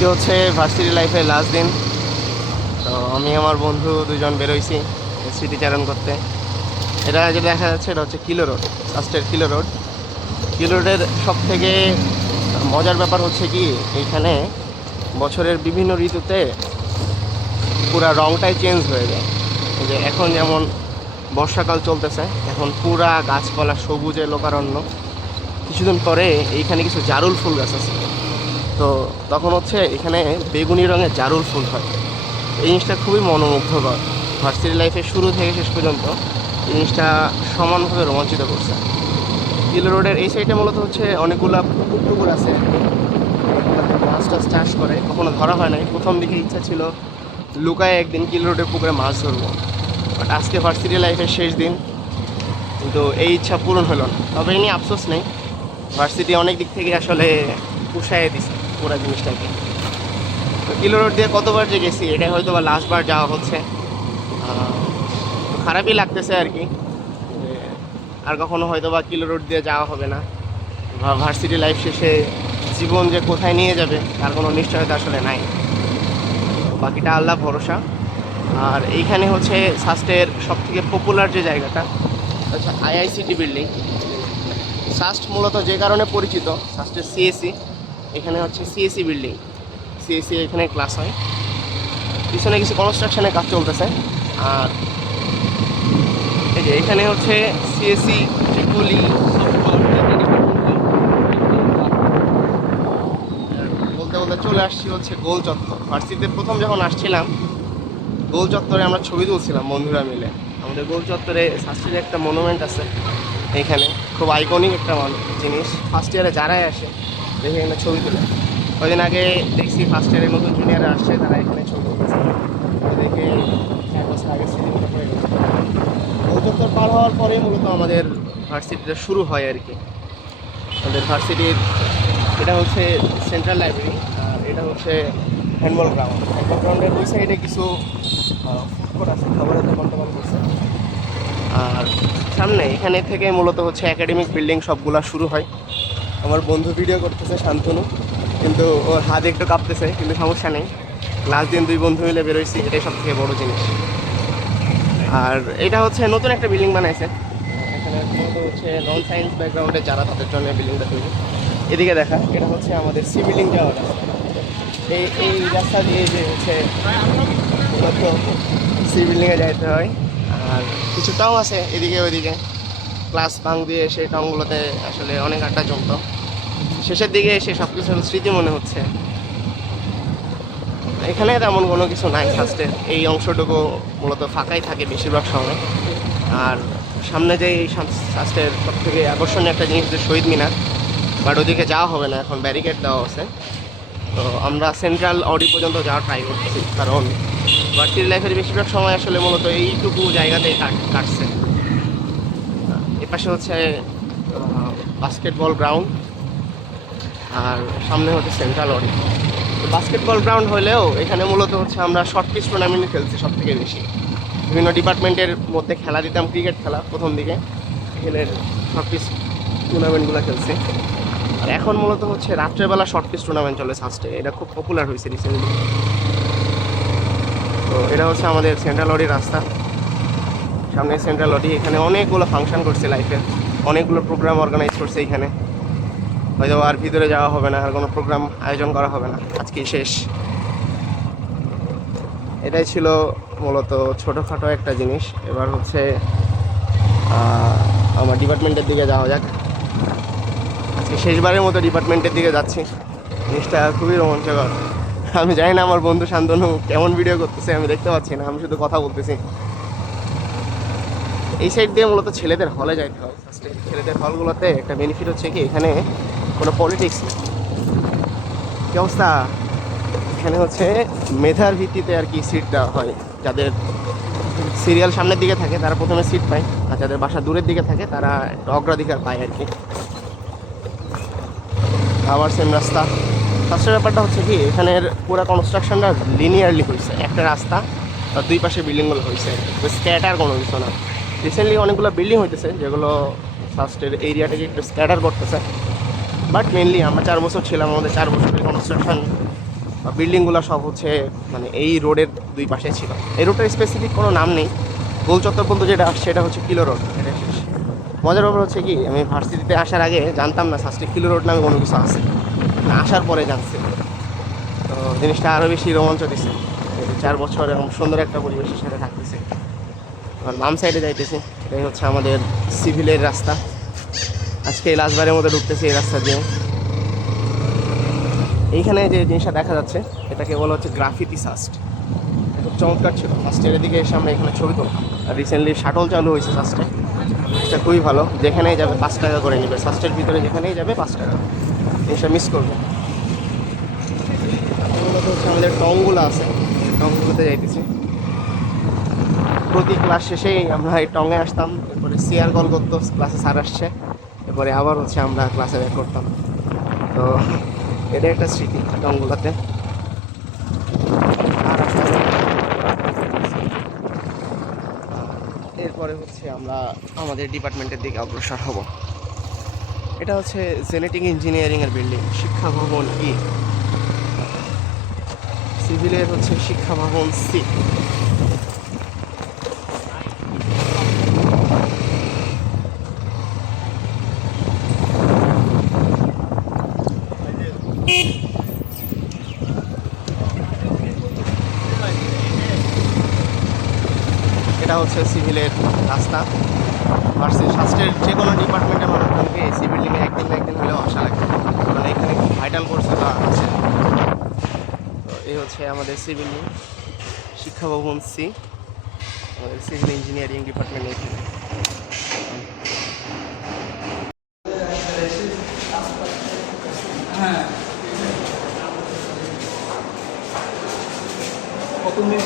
আজকে হচ্ছে ভার্সিটি লাইফের লাস্ট দিন। তো আমি আমার বন্ধু দুজন বেরোইছি স্মৃতিচারণ করতে। এটা যেটা দেখা যাচ্ছে এটা হচ্ছে কিলো রোড, ফার্স্টের কিলো রোড। কিলো রোডের সব থেকে মজার ব্যাপার হচ্ছে কি, এইখানে বছরের বিভিন্ন ঋতুতে পুরা রংটাই চেঞ্জ হয়ে যায়। এই যে এখন যেমন বর্ষাকাল চলতেছে, এখন পুরা গাছপালা সবুজে লোকারণ্য। কিছুদিন পরে এইখানে কিছু জারুল ফুল গাছ আছে, তো তখন হচ্ছে এখানে বেগুনি রঙের জারুল ফুল হয়। এই জিনিসটা খুবই মনোমুগ্ধকর। ভার্সিটি লাইফের শুরু থেকে শেষ পর্যন্ত এই জিনিসটা সমানভাবে রোমাঞ্চিত করছে। কিলো রোডের এই সাইডে মূলত হচ্ছে অনেকগুলা পুকুর টুকুর আছে, মাছ টাছ চাষ করে, কখনো ধরা হয় নাই। প্রথম দিকে ইচ্ছা ছিল লুকায় একদিন কিলো রোডের পুকুরে মাছ ধরবো, বাট আজকে ভার্সিটি লাইফের শেষ দিন, কিন্তু এই ইচ্ছা পূরণ হলো না। তবে এই নিয়ে আফসোস নেই, ভার্সিটি অনেক দিক থেকে আসলে পুষাইয়ে দিছে পুরো জিনিসটাকে। তো কিলো রোড দিয়ে কতবার যে গেছি, এটাই হয়তো বা লাস্টবার যাওয়া হচ্ছে। খারাপই লাগতেছে আর কি, যে আর কখনো হয়তো বা কিলো রোড দিয়ে যাওয়া হবে না। ভার্সিটি লাইফ শেষে জীবন যে কোথায় নিয়ে যাবে তার কোনো নিশ্চয়তা আসলে নাই, বাকিটা আল্লাহ ভরসা। আর এইখানে হচ্ছে সাস্টের সব থেকে পপুলার যে জায়গাটা আচ্ছা আইআইসিটি বিল্ডিং। সাস্ট মূলত যে কারণে পরিচিত, সাস্টের সিএসি, এখানে হচ্ছে সিএসি বিল্ডিং, সিএসি এখানে ক্লাস হয়। পিছনে কিছু কনস্ট্রাকশনের কাজ চলতেছে। আর এই যে এখানে হচ্ছে সিএসি ট্রিপলি বলতে বলতে চলে আসছি হচ্ছে গোল চত্বর। ভার্সিটিতে প্রথম যখন আসছিলাম গোল চত্বরে আমরা ছবি তুলছিলাম বন্ধুরা মিলে। আমাদের গোল চত্বরে সাস্টের একটা মনুমেন্ট আছে, এখানে খুব আইকনিক একটা জিনিস। ফার্স্ট ইয়ারে যারাই আসে দেখে এখানে ছবি তুলে। কদিন আগে দেখছি ফার্স্ট ইয়ারে নতুন জুনিয়ররা আসছে, তারা এখানে ছবি তুলতেছে, দেখে 4 বছর আগে স্মৃতিটা হয়ে গেছে। গোল চত্বর পার হওয়ার পরেই মূলত আমাদের ভার্সিটিটা শুরু হয় আর কি। আমাদের ভার্সিটির এটা হচ্ছে সেন্ট্রাল লাইব্রেরি, আর এটা হচ্ছে হ্যান্ডবল গ্রাউন্ড। হ্যান্ডবল গ্রাউন্ডের ওই সাইডে কিছু ফুড কোর্ট আছে, খাবারের দোকান টোকান করছে। আর সামনে এখানে থেকে মূলত হচ্ছে একাডেমিক বিল্ডিং সবগুলা শুরু হয়। আমার বন্ধু ভিডিও করতেছে শান্তনু, কিন্তু ওর হাত একটু কাঁপতেছে, কিন্তু সমস্যা নেই। লাস্ট দিন 2 বন্ধু মিলে বেরোইছি, এটাই সব থেকে বড়ো জিনিস। আর এটা হচ্ছে নতুন একটা বিল্ডিং বানাইছে এখানে, মূলত হচ্ছে নন সায়েন্স ব্যাকগ্রাউন্ডে যারা, তাদের জন্য বিল্ডিংটা তৈরি। এদিকে দেখা, এটা হচ্ছে আমাদের সি বিল্ডিং যাওয়ার রাস্তা। এই রাস্তা দিয়ে যে হচ্ছে মূলত সি বিল্ডিংয়ে যাইতে হয়। আর কিছু টাউন আছে এদিকে ওইদিকে, ক্লাস বাং দিয়ে সেই টাউনগুলোতে আসলে অনেক আড্ডা জমতো। শেষের দিকে এসে সব কিছু স্মৃতি মনে হচ্ছে। এখানে তেমন কোনো কিছু নাই ফার্স্টের, এই অংশটুকু মূলত ফাঁকাই থাকে বেশিরভাগ সময়। আর সামনে যে এই ফার্স্টের সব থেকে আকর্ষণীয় একটা জিনিস যে শহীদ মিনার, বাট ওদিকে যাওয়া হবে না, এখন ব্যারিকেড দেওয়া আছে। তো আমরা সেন্ট্রাল অডি পর্যন্ত যাওয়ার ট্রাই করতেছি, কারণ ভার্সিটি লাইফের বেশিরভাগ সময় আসলে মূলত এইটুকু জায়গাতেই কাটছে। এপাশে হচ্ছে বাস্কেটবল গ্রাউন্ড, আর সামনে হচ্ছে সেন্ট্রাল অডি। বাস্কেটবল গ্রাউন্ড হলেও এখানে মূলত হচ্ছে আমরা শর্ট পিচ টুর্নামেন্ট খেলছি সব থেকে বেশি। বিভিন্ন ডিপার্টমেন্টের মধ্যে খেলা দিতাম, ক্রিকেট খেলা প্রথম দিকে, এখানে শর্ট পিচ টুর্নামেন্টগুলো খেলছি। আর এখন মূলত হচ্ছে রাত্রেবেলা শর্ট পিচ টুর্নামেন্ট চলে সাস্টে, এটা খুব পপুলার হয়েছে রিসেন্টলি। তো এটা হচ্ছে আমাদের সেন্ট্রাল অডির রাস্তা, সামনে সেন্ট্রাল অডি। এখানে অনেকগুলো ফাংশন করছে লাইফে, অনেকগুলো প্রোগ্রাম অর্গানাইজ করছে এখানে। হয়তো আর ভিতরে যাওয়া হবে না, আর কোনো প্রোগ্রাম আয়োজন করা হবে না, আজকেই শেষ। এটাই ছিল মূলত ছোটোখাটো একটা জিনিস। এবার হচ্ছে আমার ডিপার্টমেন্টের দিকে যাওয়া যাক। আজকে শেষবারের মতো ডিপার্টমেন্টের দিকে যাচ্ছি, জিনিসটা খুবই রোমাঞ্চকর। আমি জানি না আমার বন্ধু শান্তনু কেমন ভিডিও করতেছে, আমি দেখতে পাচ্ছি না, আমি শুধু কথা বলতেছি। এই সাইড দিয়ে মূলত ছেলেদের হলে যাইতে হয় ফার্স্টে। ছেলেদের হলগুলোতে একটা বেনিফিট হচ্ছে কি, এখানে কোনো পলিটিক্স নেই। কি অবস্থা? এখানে হচ্ছে মেধার ভিত্তিতে আর কি সিট দেওয়া হয়। যাদের সিরিয়াল সামনের দিকে থাকে তারা প্রথমে সিট পায়, আর যাদের বাসা দূরের দিকে থাকে তারা একটা অগ্রাধিকার পায় আর কি। আবার সেম রাস্তা। ফার্স্টের ব্যাপারটা হচ্ছে কি, এখানের পুরো কনস্ট্রাকশনটা লিনিয়ারলি হয়েছে, একটা রাস্তা আর 2 পাশে বিল্ডিংগুলো হয়েছে, স্ক্যাটার কোনো কিছু না। রিসেন্টলি অনেকগুলো বিল্ডিং হইতেছে যেগুলো ফার্স্টের এরিয়াটাকে একটু স্ক্যাটার করতেছে, বাট মেনলি আমরা 4 বছর ছিলাম, আমাদের 4 বছরের কনস্ট্রাকশন বিল্ডিংগুলো সব হচ্ছে মানে এই রোডের দুই পাশে ছিল। এই রোডটার স্পেসিফিক কোনো নাম নেই, গোল চত্বর পর্যন্ত যেটা সেটা হচ্ছে কিলো রোড, এটা শেষ। মজার ব্যাপার হচ্ছে কি, আমি ভার্সিটিতে আসার আগে জানতাম না সাস্টে কিলো রোড নামে কোনো কিছু আছে, আসার পরে জানছি। তো জিনিসটা আরও বেশি রোমাঞ্চ দিচ্ছে, 4 বছর এরকম সুন্দর একটা পরিবেশের সাথে থাকতেছে। আর বাম সাইডে যাইতেছি, এটাই হচ্ছে আমাদের সিভিলের রাস্তা। আজকে লাস্টবারের মধ্যে ঢুকতেছি এই রাস্তা দিয়ে। এইখানে যে জিনিসটা দেখা যাচ্ছে এটাকে বলা হচ্ছে গ্রাফিতি সাস্ট। খুব চমৎকার ছিল। ফার্স্টের দিকে এসে আমরা এখানে ছবি তুললাম। আর রিসেন্টলি শাটল চালু হয়েছে সাস্টে, এটা খুবই ভালো। যেখানেই যাবে 5 টাকা করে নেবে, সাস্টের ভিতরে যেখানেই যাবে 5 টাকা, জিনিসটা মিস করবে। হচ্ছে আমাদের টংগুলো আছে, টংগুলোতে যাইতেছি। প্রতি ক্লাস শেষেই আমরা এই টঙে আসতাম, এরপরে সিআর কল করতো ক্লাসে স্যার আসছে, এরপরে আবার হচ্ছে আমরা ক্লাসে ব্যাক করতাম। তো এটা একটা স্মৃতি টংগুলাতে। এরপরে হচ্ছে আমরা আমাদের ডিপার্টমেন্টের দিকে অগ্রসর হব। এটা হচ্ছে জেনেটিক ইঞ্জিনিয়ারিংয়ের বিল্ডিং, শিক্ষা ভবন ই। সিভিলের হচ্ছে শিক্ষা ভবন সি। এটা হচ্ছে সিভিলের রাস্তা। ভার্সিটি শাস্ত্রের যে কোনো ডিপার্টমেন্টের মানুষজনকে এই সি বিল্ডিংয়ে একদিন না একদিন হলেও আসা লাগে, কারণ এখানে খুব ভাইটাল কোর্সগুলো আছে। তো এই হচ্ছে আমাদের সি বিল্ডিং, শিক্ষা ভবন সি, আমাদের সিভিল ইঞ্জিনিয়ারিং ডিপার্টমেন্ট এখানে। হ্যাঁ, কত মিনিট